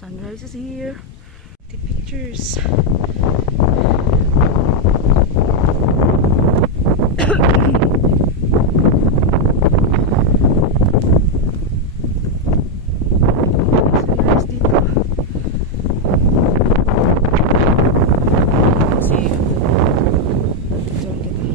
Sunrise is here. The pictures. Sunrise dito. Kasi dyan kita.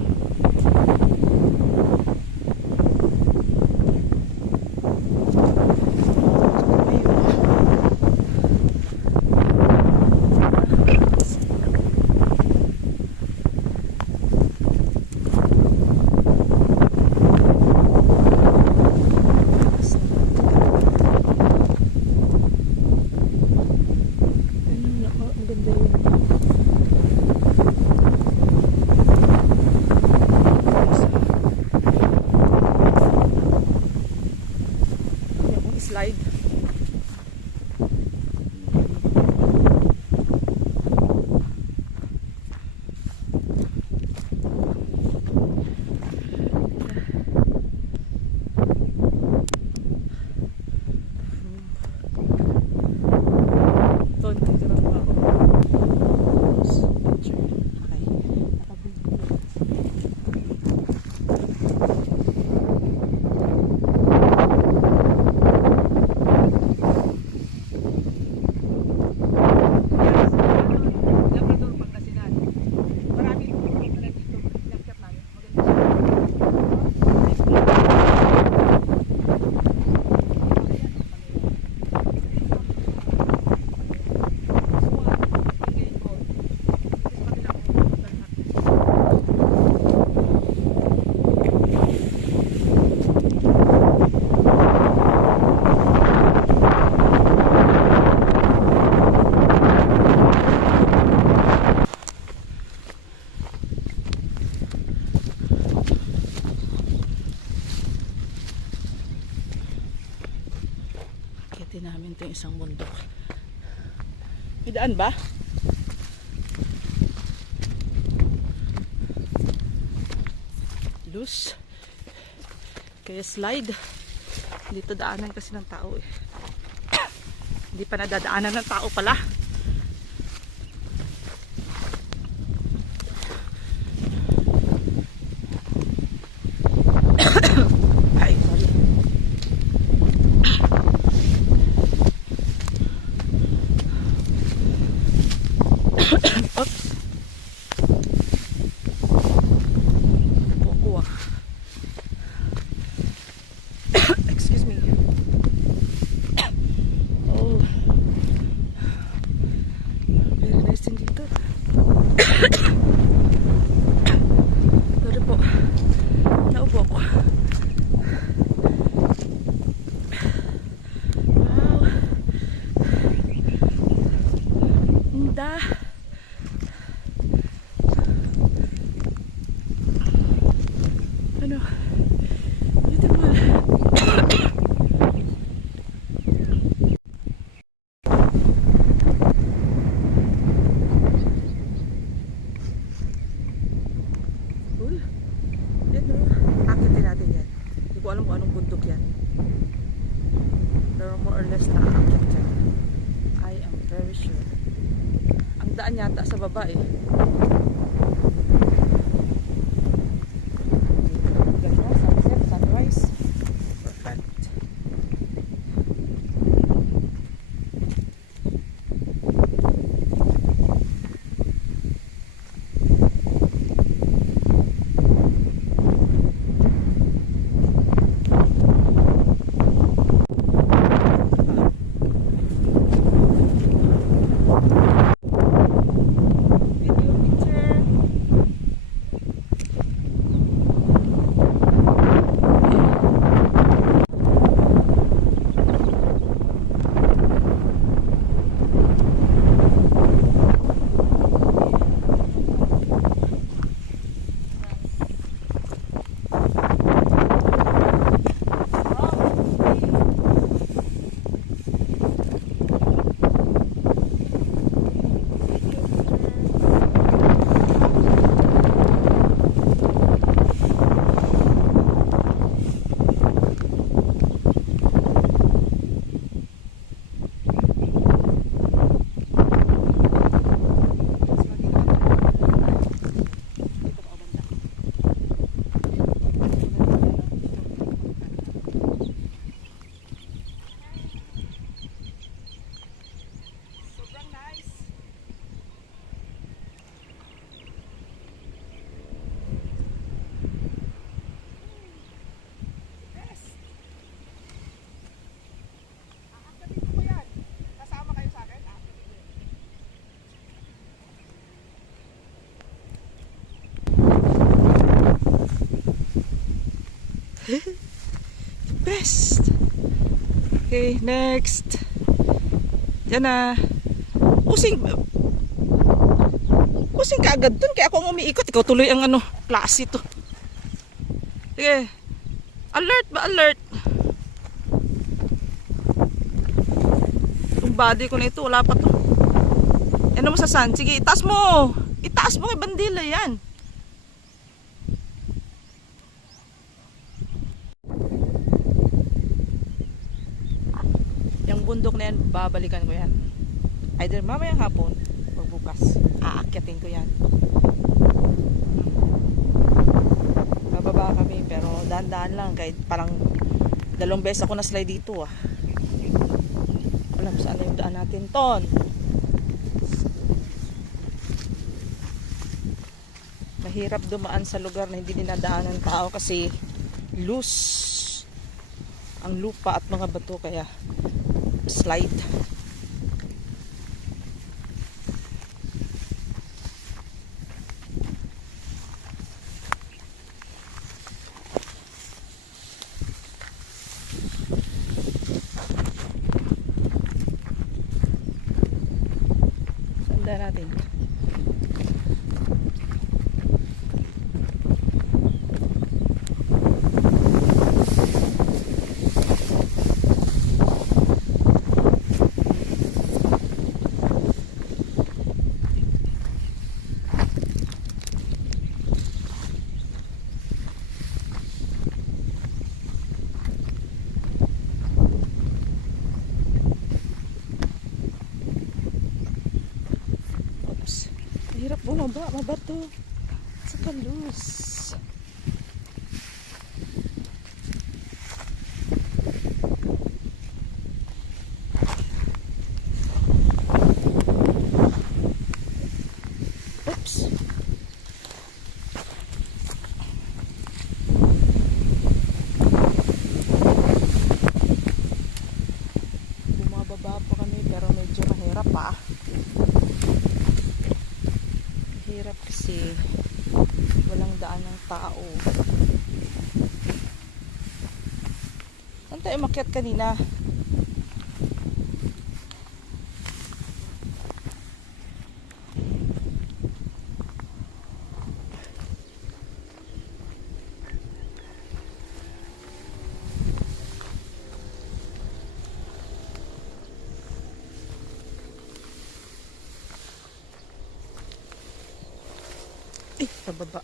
Slide. Akitin namin ito yung isang bundok. May daan ba? Loose. Kaya slide. Dito daanan kasi ng tao eh. Hindi pa nadadaanan ng tao pala. Excuse me. Oh, very nice din dito. Sorry po, naupo ako. Wow, inda. Ano, beautiful. Yan o, akitin natin yan. Hindi ko alam kung anong bundok yan, pero more or less nakakakit dyan. I am very sure. Ang daan yata sa baba eh. Ganda, sunset, sunrise. Perfect. Video picture. Okay, next. Diyan na. Using ka agad dun. Kaya ako ang umiikot. Ikaw tuloy ang ano, klase to. Sige. Alert ba? Alert. Itong body ko na ito, wala pa to. Ano mo sa sun? Sige, itaas mo. Itaas mo kay bandila yan. Yung bundok na yan, babalikan ko yan. Either mamayang hapon, magbukas. Aakyatin ko yan. Bababa kami, pero dahan-dahan lang. Kahit parang 2 beses ako na slide dito ah. Alam saan na yung daan natin, Ton. Mahirap dumaan sa lugar na hindi dinadaan ng tao kasi loose ang lupa at mga bato, kaya slide. Sanda natin. Hirap bumaba, mabato. Saka loose. Oops. Bumababa pa kami pero medyo mahirap pa. Hirap kasi walang daan ng tao. Saan tayo umakyat kanina? Sa baba.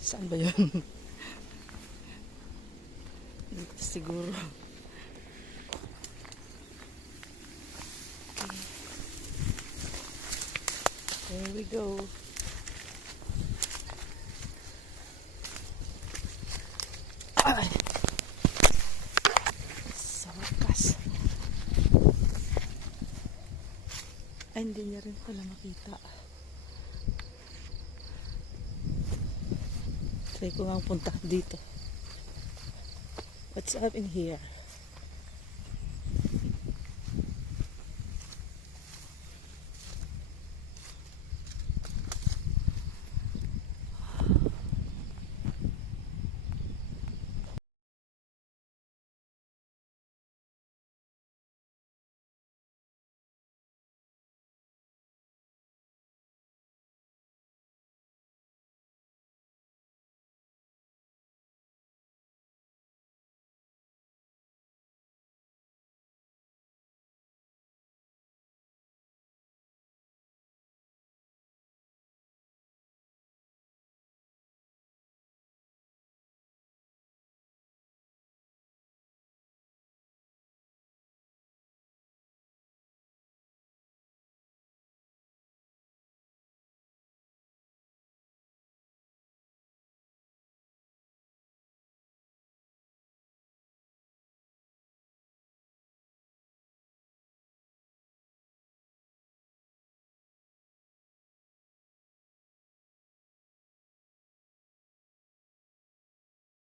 Saan ba yun? Dito siguro. Okay. There we go. Ay. Sa wakas. Ay, hindi niya rin pala makita. Try ko nga punta dito. What's up in here?